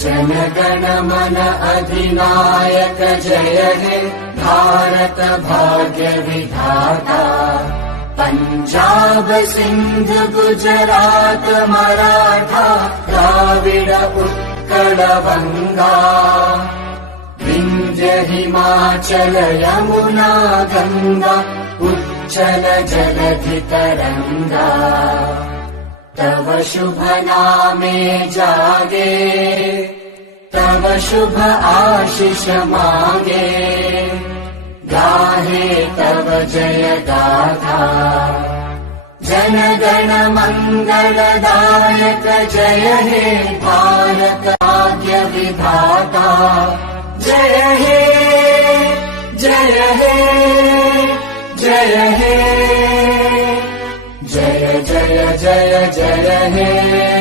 जनगण मन अधिनायक जय हे भारत भाग्य विधाता। पंजाब सिंध गुजरात मराठा द्राविड उत्कल बंगा। विंध्य हिमाचल यमुना गंगा उच्चल जलधि तरंगा। तव शुभ नामे जागे तव शुभ आशीष मागे। गाहे तव जय गाथा जनगण मंगलदायक जय हे भारत भाग्य विधाता। जय हे जय हे जय हे जय जय जय जय हे।